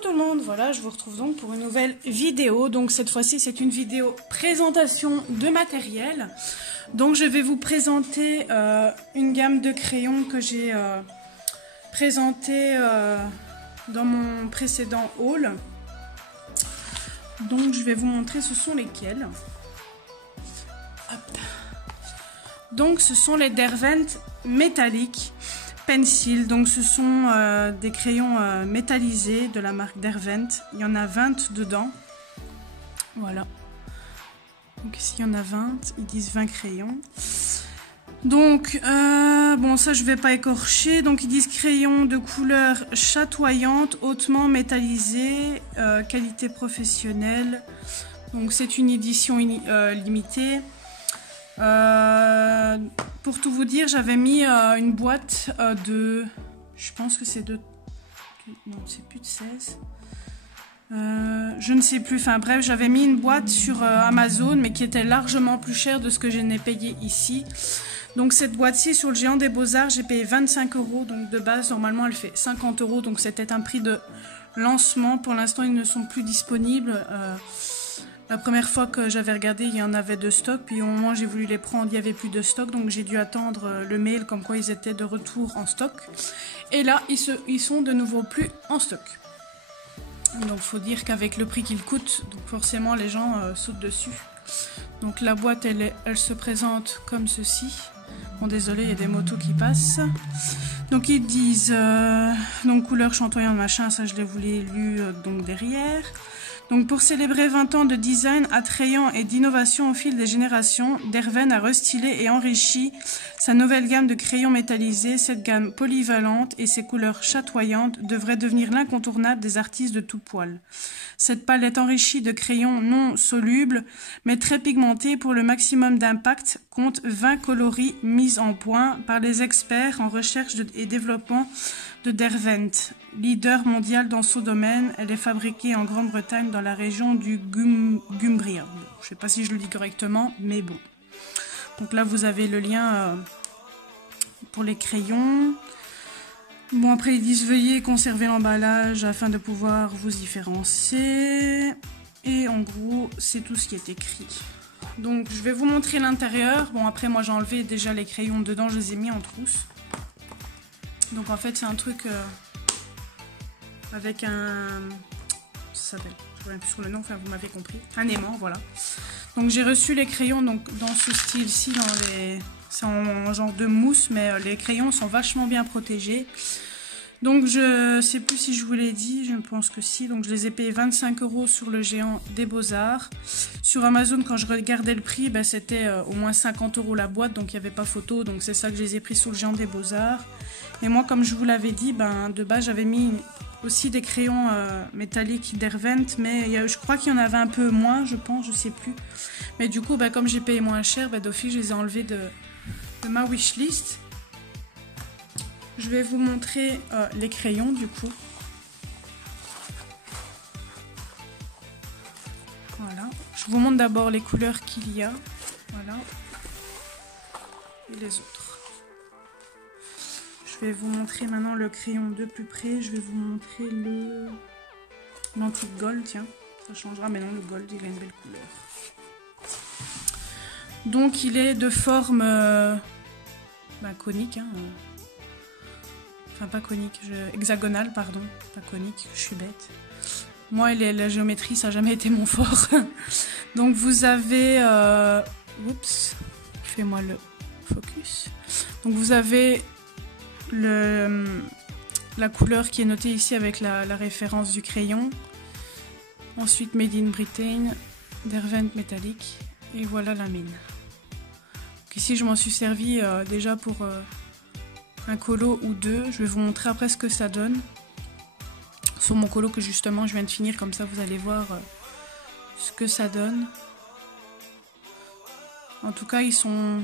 tout le monde, voilà, je vous retrouve donc pour une nouvelle vidéo. Donc cette fois-ci, c'est une vidéo présentation de matériel. Donc je vais vous présenter une gamme de crayons que j'ai présenté dans mon précédent haul. Donc je vais vous montrer ce sont lesquels. Hop. Donc ce sont les Derwent métalliques Pencil. Donc ce sont des crayons métallisés de la marque Derwent. Il y en a 20 dedans. Voilà. Donc ici il y en a 20. Ils disent 20 crayons. Donc bon, ça je vais pas écorcher. Donc ils disent crayons de couleur chatoyante, hautement métallisé, qualité professionnelle. Donc c'est une édition limitée. Pour tout vous dire, j'avais mis une boîte de... Je pense que c'est de... Non, c'est plus de 16. Je ne sais plus. Enfin bref, j'avais mis une boîte sur Amazon, mais qui était largement plus chère de ce que je n'ai payé ici. Donc cette boîte-ci, sur le Géant des Beaux-Arts, j'ai payé 25 €. Donc de base, normalement, elle fait 50 €. Donc c'était un prix de lancement. Pour l'instant, ils ne sont plus disponibles. La première fois que j'avais regardé, il y en avait de stock. Puis au moment où j'ai voulu les prendre, il n'y avait plus de stock. Donc j'ai dû attendre le mail comme quoi ils étaient de retour en stock. Et là, ils sont de nouveau plus en stock. Donc il faut dire qu'avec le prix qu'ils coûtent, donc forcément les gens sautent dessus. Donc la boîte, elle se présente comme ceci. Bon, désolé, il y a des motos qui passent. Donc ils disent donc couleur chatoyante machin, ça je vous l'ai lu donc derrière. Donc pour célébrer 20 ans de design attrayant et d'innovation au fil des générations, Derwent a restylé et enrichi sa nouvelle gamme de crayons métallisés. Cette gamme polyvalente et ses couleurs chatoyantes devraient devenir l'incontournable des artistes de tout poil. Cette palette enrichie de crayons non solubles mais très pigmentés pour le maximum d'impact compte 20 coloris mis en point par les experts en recherche et développement de Derwent, leader mondial dans ce domaine. Elle est fabriquée en Grande-Bretagne dans la région du Cumbria. Bon, je ne sais pas si je le dis correctement, mais bon. Donc là, vous avez le lien pour les crayons. Bon, après, ils disent veuillez conserver l'emballage afin de pouvoir vous différencier. Et en gros, c'est tout ce qui est écrit. Donc, je vais vous montrer l'intérieur. Bon, après, moi, j'ai enlevé déjà les crayons dedans, je les ai mis en trousse. Donc en fait c'est un truc avec un... Ça s'appelle, je ne reviens plus sur le nom, enfin vous m'avez compris. Un aimant, voilà. Donc j'ai reçu les crayons donc, dans ce style-ci, c'est en genre de mousse, mais les crayons sont vachement bien protégés. Donc je ne sais plus si je vous l'ai dit, je pense que si. Donc je les ai payés 25 € sur le Géant des Beaux-Arts. Sur Amazon, quand je regardais le prix, ben, c'était au moins 50 € la boîte, donc il n'y avait pas photo. Donc c'est ça que je les ai pris sur le Géant des Beaux-Arts. Et moi, comme je vous l'avais dit, ben, de base j'avais mis aussi des crayons métalliques Derwent, mais je crois qu'il y en avait un peu moins, je pense, je sais plus. Mais du coup, ben, comme j'ai payé moins cher, ben, d'office je les ai enlevés de ma wishlist. Je vais vous montrer les crayons du coup. Voilà. Je vous montre d'abord les couleurs qu'il y a. Voilà. Et les autres. Je vais vous montrer maintenant le crayon de plus près. Je vais vous montrer l'antique gold. Tiens, ça changera. Mais non, le gold, il a une belle couleur. Donc il est de forme conique. Hein, Enfin, pas conique, hexagonale, pardon, pas conique, je suis bête. Moi, la géométrie, ça n'a jamais été mon fort. Donc, vous avez... oups, fais-moi le focus. Donc, vous avez la couleur qui est notée ici avec la référence du crayon. Ensuite, Made in Britain, Derwent métallique. Et voilà la mine. Donc, ici, je m'en suis servi déjà pour... un colo ou deux, je vais vous montrer après ce que ça donne sur mon colo que justement je viens de finir, comme ça vous allez voir ce que ça donne. En tout cas ils sont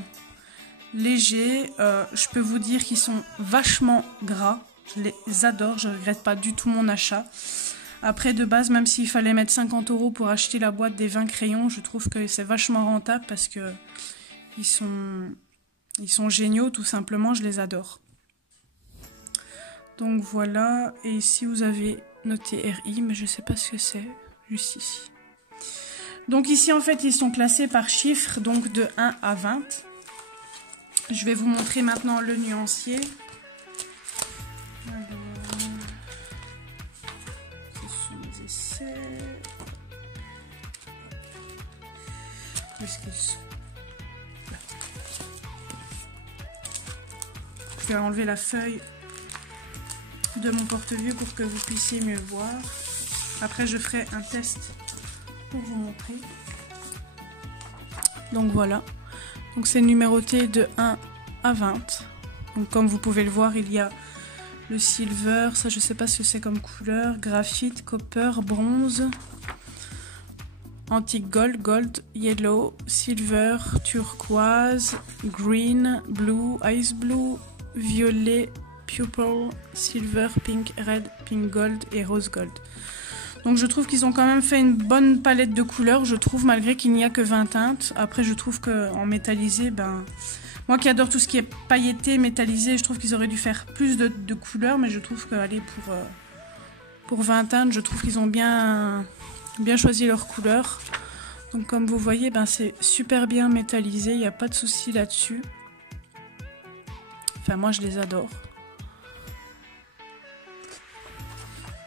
légers, je peux vous dire qu'ils sont vachement gras, je les adore, je regrette pas du tout mon achat. Après de base, même s'il fallait mettre 50 € pour acheter la boîte des 20 crayons, je trouve que c'est vachement rentable parce que ils sont géniaux, tout simplement, je les adore. Donc voilà, et ici vous avez noté RI, mais je ne sais pas ce que c'est, juste ici. Donc ici, en fait, ils sont classés par chiffres, donc de 1 à 20. Je vais vous montrer maintenant le nuancier. Alors, ce sont les essais. Où est-ce qu'ils sont? Là. Je vais enlever la feuille de mon porte-vieux pour que vous puissiez mieux voir. Après, je ferai un test pour vous montrer. Donc voilà. Donc c'est numéroté de 1 à 20. Donc comme vous pouvez le voir, il y a le silver, ça je sais pas ce que c'est comme couleur, graphite, copper, bronze, antique gold, gold, yellow, silver, turquoise, green, blue, ice blue, violet, purple, silver, pink, red, pink gold et rose gold. Donc je trouve qu'ils ont quand même fait une bonne palette de couleurs, je trouve, malgré qu'il n'y a que 20 teintes. Après je trouve qu'en métallisé, ben, moi qui adore tout ce qui est pailleté, métallisé, je trouve qu'ils auraient dû faire plus de couleurs, mais je trouve qu'aller pour 20 teintes, je trouve qu'ils ont bien choisi leurs couleurs. Donc comme vous voyez, ben, c'est super bien métallisé, il n'y a pas de souci là-dessus. Enfin moi je les adore.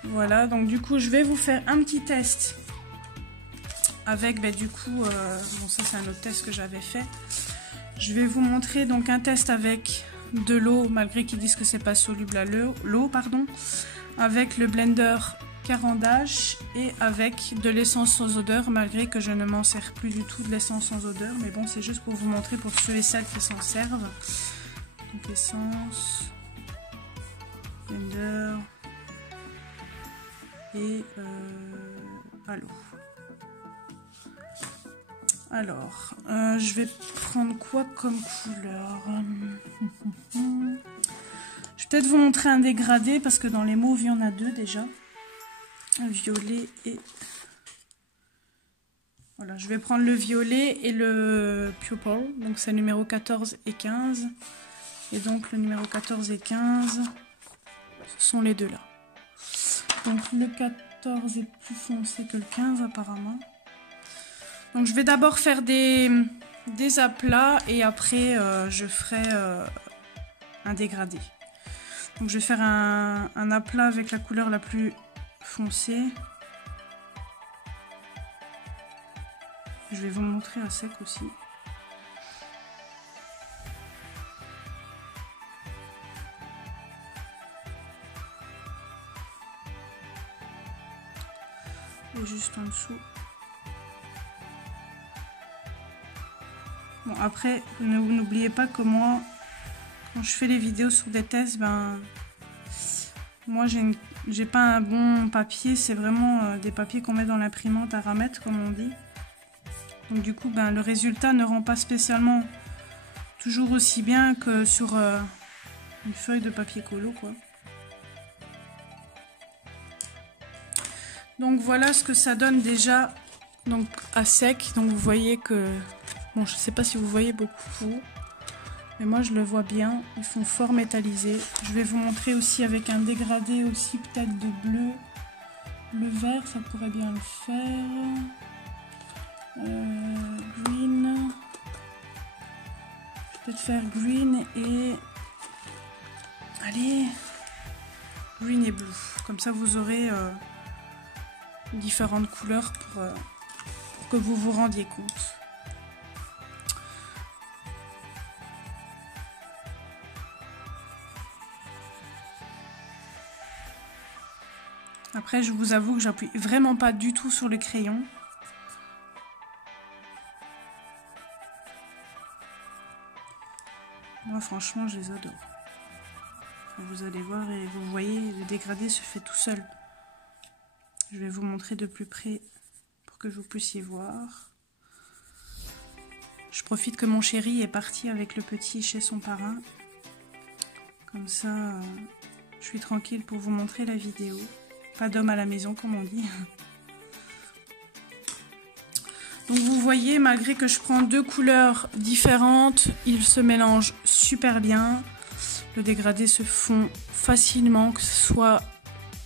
Voilà, donc du coup je vais vous faire un petit test avec, ben, du coup, bon ça c'est un autre test que j'avais fait. Je vais vous montrer donc un test avec de l'eau, malgré qu'ils disent que c'est pas soluble à l'eau, pardon, avec le blender Caran-d'Ache et avec de l'essence sans odeur, malgré que je ne m'en sers plus du tout de l'essence sans odeur, mais bon c'est juste pour vous montrer pour ceux et celles qui s'en servent. Donc essence, blender et à l'eau. Alors, je vais prendre quoi comme couleur? Je vais peut-être vous montrer un dégradé parce que dans les mauves, il y en a deux déjà. Un violet et... Voilà, je vais prendre le violet et le purple. Donc c'est numéro 14 et 15. Et donc le numéro 14 et 15, ce sont les deux là. Donc le 14 est plus foncé que le 15 apparemment. Donc je vais d'abord faire des aplats et après je ferai un dégradé. Donc je vais faire un aplat avec la couleur la plus foncée. Je vais vous montrer à sec aussi. Et juste en dessous. Bon après, n'oubliez pas que moi, quand je fais les vidéos sur des tests, ben moi j'ai pas un bon papier, c'est vraiment des papiers qu'on met dans l'imprimante à ramettre comme on dit. Donc du coup ben le résultat ne rend pas spécialement toujours aussi bien que sur une feuille de papier colo quoi. Donc voilà ce que ça donne déjà donc à sec. Donc vous voyez que, bon je sais pas si vous voyez beaucoup, mais moi je le vois bien, ils font fort métallisé. Je vais vous montrer aussi avec un dégradé aussi peut-être de bleu. Le vert ça pourrait bien le faire. Green. Je vais peut-être faire green et... Allez, green et blue. Comme ça vous aurez... différentes couleurs pour que vous vous rendiez compte. Après, je vous avoue que j'appuie vraiment pas du tout sur le crayon. Moi, franchement, je les adore. Vous allez voir et vous voyez, le dégradé se fait tout seul. Je vais vous montrer de plus près pour que vous puissiez voir. Je profite que mon chéri est parti avec le petit chez son parrain. Comme ça, je suis tranquille pour vous montrer la vidéo. Pas d'homme à la maison, comme on dit. Donc vous voyez, malgré que je prends deux couleurs différentes, ils se mélangent super bien. Le dégradé se fond facilement, que ce soit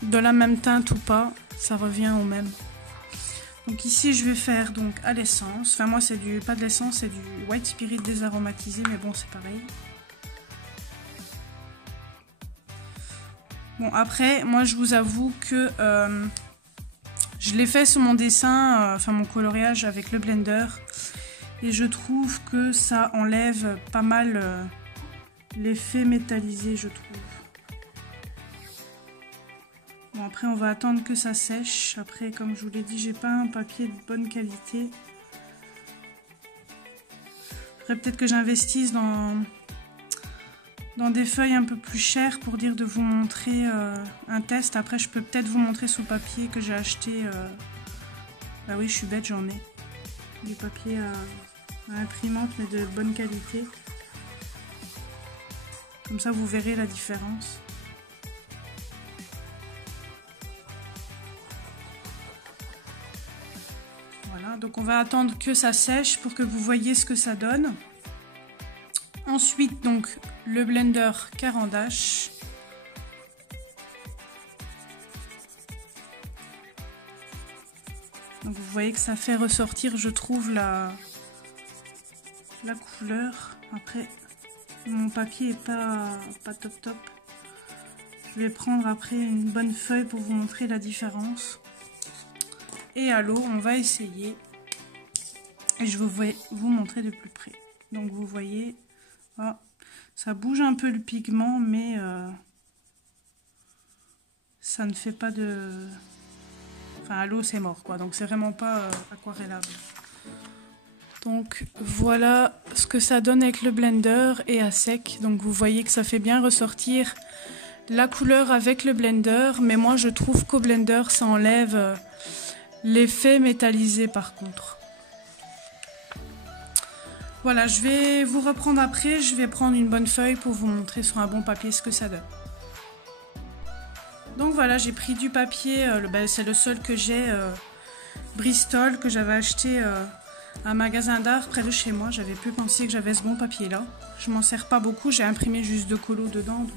de la même teinte ou pas, ça revient au même. Donc ici je vais faire donc à l'essence, enfin moi c'est du, pas de l'essence, c'est du White Spirit désaromatisé, mais bon c'est pareil. Bon après, moi je vous avoue que je l'ai fait sur mon dessin, enfin mon coloriage avec le blender, et je trouve que ça enlève pas mal l'effet métallisé, je trouve. Bon après on va attendre que ça sèche. Après comme je vous l'ai dit, j'ai pas un papier de bonne qualité. Faudrait peut-être que j'investisse dans des feuilles un peu plus chères pour dire de vous montrer un test. Après je peux peut-être vous montrer sous papier que j'ai acheté. Bah oui je suis bête, j'en ai. Du papier à imprimante mais de bonne qualité. Comme ça vous verrez la différence. Voilà, donc on va attendre que ça sèche pour que vous voyez ce que ça donne. Ensuite, donc, le blender Caran d'Ache. Donc vous voyez que ça fait ressortir, je trouve, la couleur. Après, mon papier est pas top top. Je vais prendre après une bonne feuille pour vous montrer la différence. Et à l'eau, on va essayer. Et je vais vous montrer de plus près. Donc vous voyez, ah, ça bouge un peu le pigment, mais ça ne fait pas de... Enfin, à l'eau, c'est mort, quoi. Donc c'est vraiment pas aquarellable. Donc voilà ce que ça donne avec le blender et à sec. Donc vous voyez que ça fait bien ressortir la couleur avec le blender. Mais moi, je trouve qu'au blender, ça enlève... l'effet métallisé par contre. Voilà, je vais vous reprendre après. Je vais prendre une bonne feuille pour vous montrer sur un bon papier ce que ça donne. Donc voilà, j'ai pris du papier. C'est le seul que j'ai, Bristol, que j'avais acheté à un magasin d'art près de chez moi. J'avais plus pensé que j'avais ce bon papier là. Je m'en sers pas beaucoup. J'ai imprimé juste 2 colos dedans.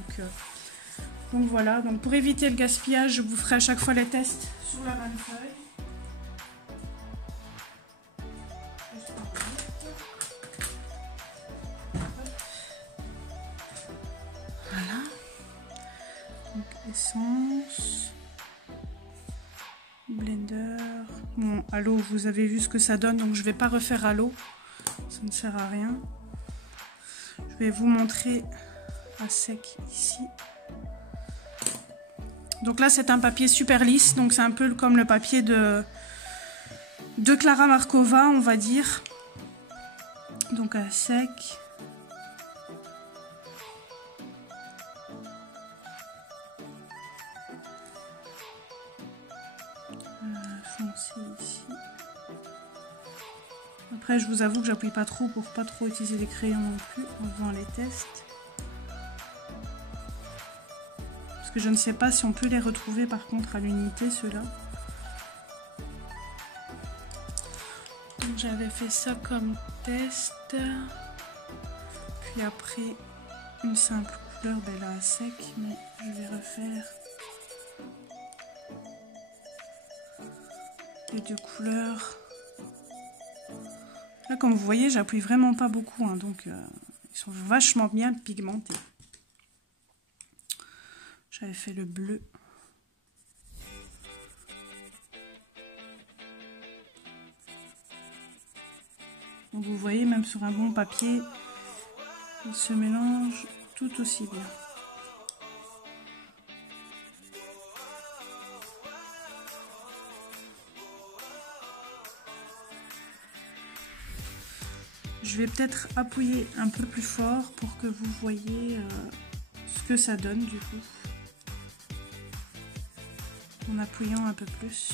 Donc voilà. Donc pour éviter le gaspillage, je vous ferai à chaque fois les tests sur la même feuille. Essence, blender. Bon, à l'eau, vous avez vu ce que ça donne, donc je vais pas refaire à l'eau, ça ne sert à rien. Je vais vous montrer à sec ici. Donc là, c'est un papier super lisse, donc c'est un peu comme le papier de Clara Markova, on va dire. Donc à sec. Ici. Après je vous avoue que j'appuie pas trop pour pas trop utiliser les crayons non plus en faisant les tests, parce que je ne sais pas si on peut les retrouver par contre à l'unité ceux-là. Donc j'avais fait ça comme test, puis après une simple couleur là à sec, mais je vais refaire les 2 couleurs. Là, comme vous voyez, j'appuie vraiment pas beaucoup, hein, donc ils sont vachement bien pigmentés. J'avais fait le bleu. Donc vous voyez, même sur un bon papier, ils se mélangent tout aussi bien. Je vais peut-être appuyer un peu plus fort pour que vous voyez ce que ça donne du coup. En appuyant un peu plus.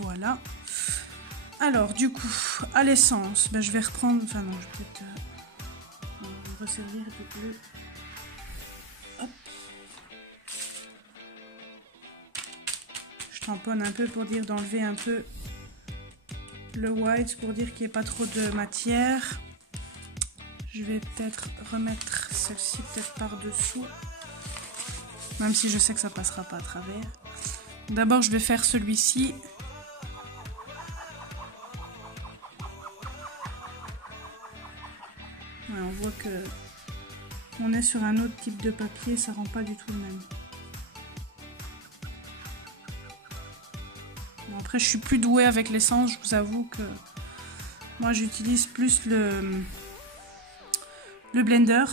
Voilà. Alors du coup, à l'essence, je vais reprendre... Enfin non, je vais peut-être resservir du bleu. Hop. Je tamponne un peu pour dire d'enlever un peu le white, pour dire qu'il n'y ait pas trop de matière. Je vais peut-être remettre celle-ci peut-être par-dessous. Même si je sais que ça passera pas à travers. D'abord, je vais faire celui-ci. Ouais, on voit que on est sur un autre type de papier, ça rend pas du tout le même. Bon, après, je suis plus douée avec l'essence, je vous avoue que moi j'utilise plus le blender.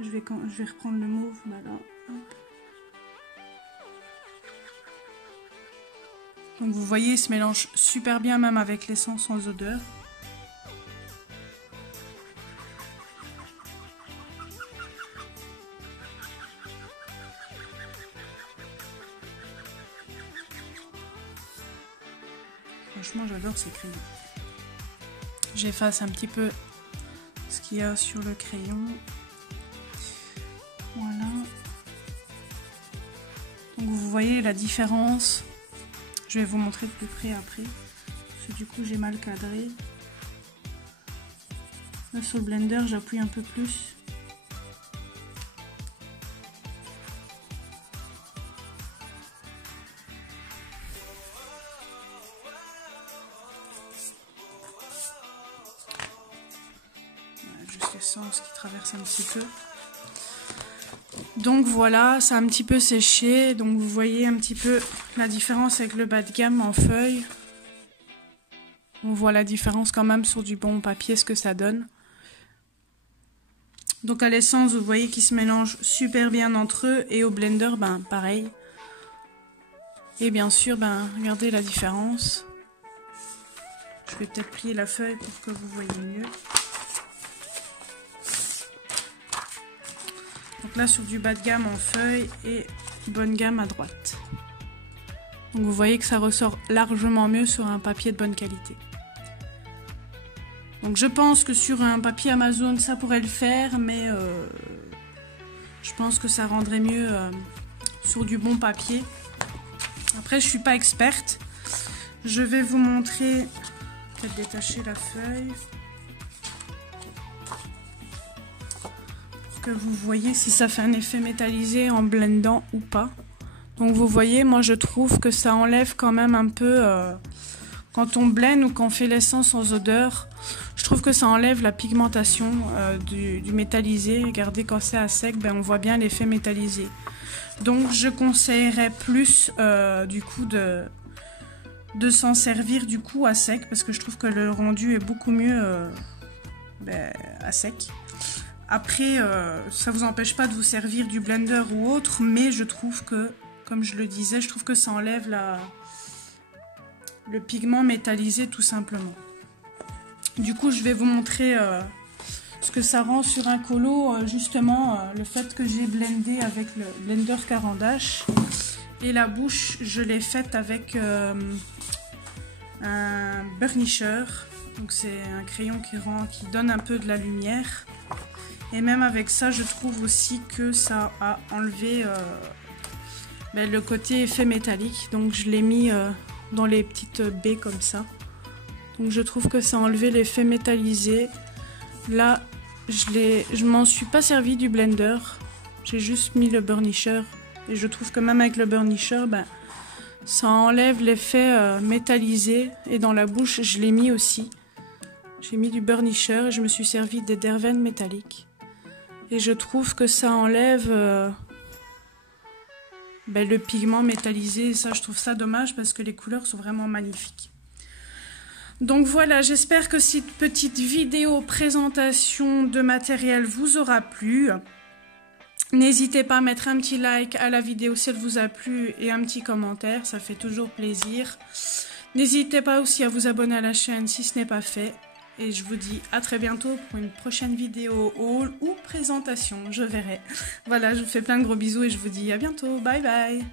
Je vais reprendre le mauve, voilà. Hop. Donc vous voyez, il se mélange super bien même avec l'essence sans odeur. Franchement, j'adore ces crayons. J'efface un petit peu ce qu'il y a sur le crayon. Voilà. Donc vous voyez la différence. Je vais vous montrer de plus près après. Parce que du coup, j'ai mal cadré. Là, sur le blender, j'appuie un peu plus. Juste l'essence qui traverse un petit peu. Donc voilà, ça a un petit peu séché. Donc vous voyez un petit peu la différence avec le bas de gamme en feuille. On voit la différence quand même sur du bon papier, ce que ça donne. Donc à l'essence, vous voyez qu'ils se mélangent super bien entre eux. Et au blender, ben pareil. Et bien sûr, ben regardez la différence. Je vais peut-être plier la feuille pour que vous voyez mieux. Donc là, sur du bas de gamme en feuille et bonne gamme à droite. Donc vous voyez que ça ressort largement mieux sur un papier de bonne qualité. Donc je pense que sur un papier Amazon, ça pourrait le faire, mais je pense que ça rendrait mieux sur du bon papier. Après, je suis pas experte. Je vais vous montrer, peut-être détacher la feuille. Que vous voyez si ça fait un effet métallisé en blendant ou pas. Donc vous voyez, moi je trouve que ça enlève quand même un peu quand on blende ou qu'on fait l'essence sans odeur, je trouve que ça enlève la pigmentation du métallisé. Regardez, quand c'est à sec, ben on voit bien l'effet métallisé. Donc je conseillerais plus du coup de s'en servir du coup à sec, parce que je trouve que le rendu est beaucoup mieux à sec. Après, ça vous empêche pas de vous servir du blender ou autre, mais je trouve que, comme je le disais, je trouve que ça enlève le pigment métallisé tout simplement. Du coup, je vais vous montrer ce que ça rend sur un colo, justement, le fait que j'ai blendé avec le blender Caran d'Ache. Et la bouche, je l'ai faite avec un burnisher. Donc c'est un crayon qui donne un peu de la lumière. Et même avec ça, je trouve aussi que ça a enlevé le côté effet métallique. Donc je l'ai mis dans les petites baies comme ça. Donc je trouve que ça a enlevé l'effet métallisé. Là, je m'en suis pas servi du blender. J'ai juste mis le burnisher. Et je trouve que même avec le burnisher, ça enlève l'effet métallisé. Et dans la bouche, je l'ai mis aussi. J'ai mis du burnisher et je me suis servi des dervènes métalliques. Et je trouve que ça enlève le pigment métallisé. Et ça, je trouve ça dommage parce que les couleurs sont vraiment magnifiques. Donc voilà, j'espère que cette petite vidéo présentation de matériel vous aura plu. N'hésitez pas à mettre un petit like à la vidéo si elle vous a plu et un petit commentaire, ça fait toujours plaisir. N'hésitez pas aussi à vous abonner à la chaîne si ce n'est pas fait. Et je vous dis à très bientôt pour une prochaine vidéo haul ou présentation, je verrai. Voilà, je vous fais plein de gros bisous et je vous dis à bientôt. Bye bye.